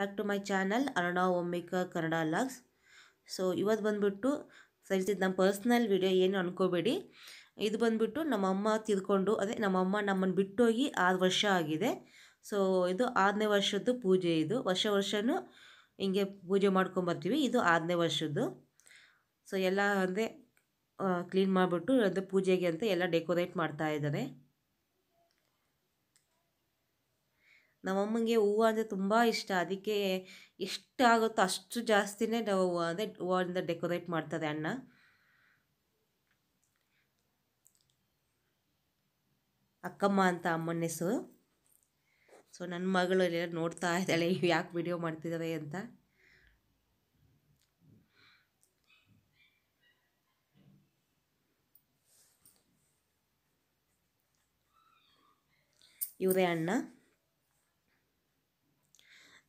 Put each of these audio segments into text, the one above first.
Back to my channel Aruna Ombika Kannada logs. So ಇವತ್ತು ಬಂದುಬಿಟ್ಟು friends, ಇದು ನಮ್ಮ ಪರ್ಸ್ನಲ್ ವಿಡಿಯೋ, ಏನು ಅನ್ಕೋಬೇಡಿ. ಇದು ಬಂದುಬಿಟ್ಟು ನಮ್ಮಮ್ಮ ತಿರ್ಕೊಂಡು, ಅದೇ ನಮ್ಮಮ್ಮ ನಮ್ಮನ್ನು ಬಿಟ್ಟೋಗಿ 6 ವರ್ಷ ಆಗಿದೆ. ಸೊ ಇದು 6ನೇ ವರ್ಷದ್ದು ಪೂಜೆ. ಇದು ವರ್ಷವೂ ಹಿಂಗೆ ಪೂಜೆ ಮಾಡ್ಕೊಂಬರ್ತೀವಿ. ಇದು 6ನೇ ವರ್ಷದ್ದು. ಸೊ ಎಲ್ಲ ಅಂದರೆ ಕ್ಲೀನ್ ಮಾಡಿಬಿಟ್ಟು ಅದು ಪೂಜೆಗೆ ಅಂತ ಎಲ್ಲ ಡೆಕೋರೇಟ್ ಮಾಡ್ತಾ ಇದ್ದಾರೆ. ನಮ್ಮಮ್ಮಂಗೆ ಹೂವು ಅಂದರೆ ತುಂಬ ಇಷ್ಟ. ಅದಕ್ಕೆ ಎಷ್ಟು ಆಗುತ್ತೋ ಅಷ್ಟು ಜಾಸ್ತಿನೇ ನಾವು ಅಂದರೆ ಹೂವಿಂದ ಡೆಕೋರೇಟ್ ಮಾಡ್ತಾರೆ ಅಣ್ಣ. ಅಕ್ಕಮ್ಮ ಅಂತ ಅಮ್ಮನ ಹೆಸರು. ಸೊ ನನ್ನ ಮಗಳು ಎಲ್ಲ ನೋಡ್ತಾ ಇದ್ದಾಳೆ, ಯಾಕೆ ವಿಡಿಯೋ ಮಾಡ್ತಿದ್ದಾರೆ ಅಂತ. ಇವರೇ ಅಣ್ಣ.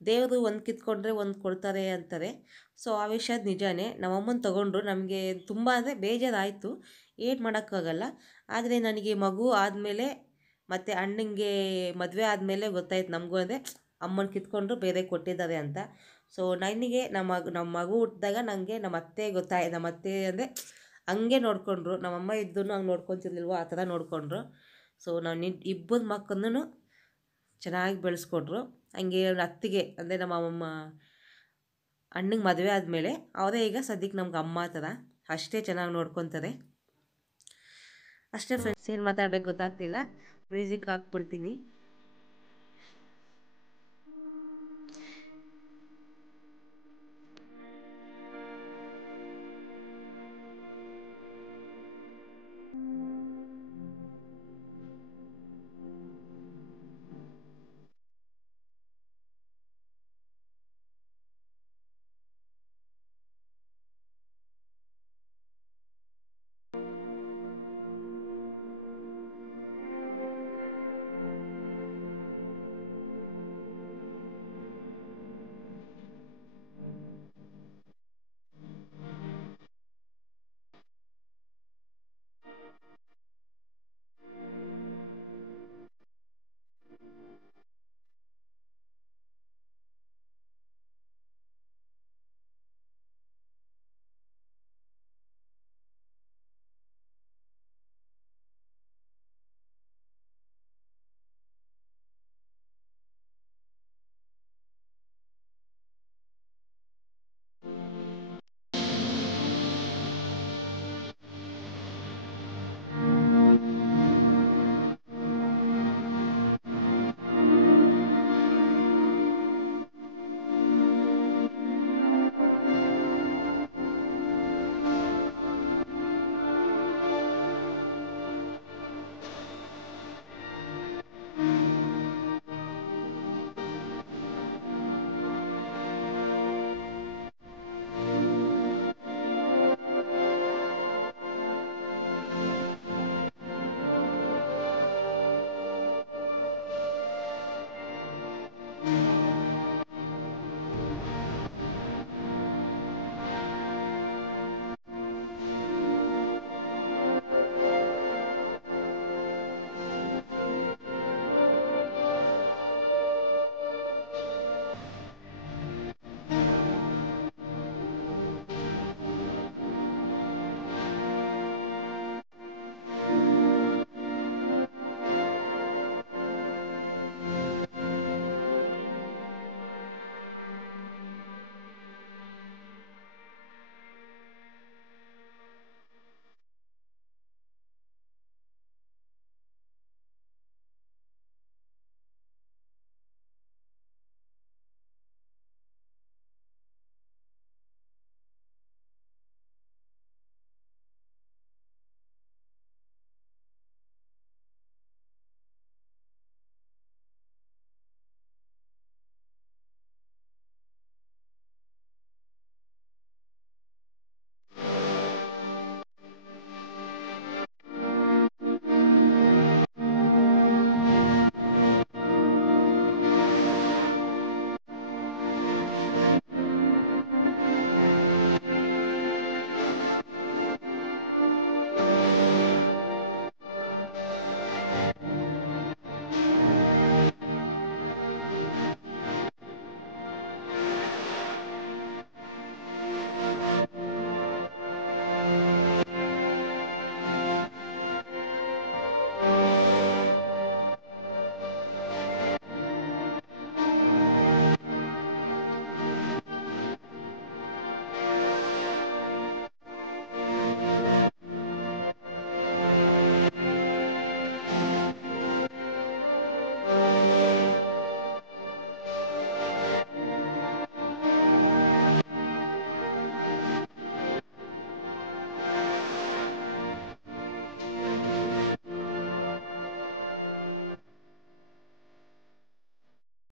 ದೇವರು ಒಂದು ಕಿತ್ಕೊಂಡ್ರೆ ಒಂದು ಕೊಡ್ತಾರೆ ಅಂತಾರೆ. ಸೊ ಆ ವಿಷಯ ನಿಜಾನೇ. ನಮ್ಮಮ್ಮನ ತೊಗೊಂಡ್ರು, ನಮಗೆ ತುಂಬ ಅಂದರೆ ಬೇಜಾರಾಯಿತು, ಏನು ಮಾಡೋಕ್ಕಾಗಲ್ಲ. ಆದರೆ ನನಗೆ ಮಗು ಆದಮೇಲೆ ಮತ್ತು ಅಣ್ಣಂಗೆ ಮದುವೆ ಆದಮೇಲೆ ಗೊತ್ತಾಯ್ತು ನಮಗೂ, ಅಂದರೆ ಅಮ್ಮನ ಕಿತ್ಕೊಂಡ್ರು ಬೇರೆ ಕೊಟ್ಟಿದ್ದಾರೆ ಅಂತ. ಸೊ ನನಗೆ ನಮ್ಮ ಮಗು ಹುಟ್ಟಿದಾಗ ನನಗೆ ನಮ್ಮ ಅತ್ತೆ ನಮ್ಮ ಅತ್ತೆ ಅಂದರೆ ಹಂಗೆ ನೋಡಿಕೊಂಡ್ರು. ನಮ್ಮಮ್ಮ ಇದ್ದೂ ಹಂಗೆ ನೋಡ್ಕೊತಿರ್ಲಿಲ್ವೋ ಆ ಥರ ನೋಡಿಕೊಂಡ್ರು. ಸೊ ನಾನು ಇಬ್ಬರು ಮಕ್ಕಳನ್ನು ಚೆನ್ನಾಗಿ ಬೆಳೆಸ್ಕೊಟ್ರು. ಹಂಗೆ ಅತ್ತಿಗೆ ಅಂದರೆ ನಮ್ಮ ಅಣ್ಣಂಗೆ ಮದುವೆ ಆದಮೇಲೆ ಅವರೇ ಈಗ ಸದ್ಯಕ್ಕೆ ನಮ್ಗೆ ಅಮ್ಮ ಥರ, ಅಷ್ಟೇ ಚೆನ್ನಾಗಿ ನೋಡ್ಕೊತಾರೆ. ಅಷ್ಟೇ ಫ್ರೆಂಡ್ಸ್, ಏನು ಮಾತಾಡಬೇಕು ಗೊತ್ತಾಗ್ತಿಲ್ಲ, ಮ್ಯೂಸಿಕ್ ಹಾಕ್ಬಿಡ್ತೀನಿ.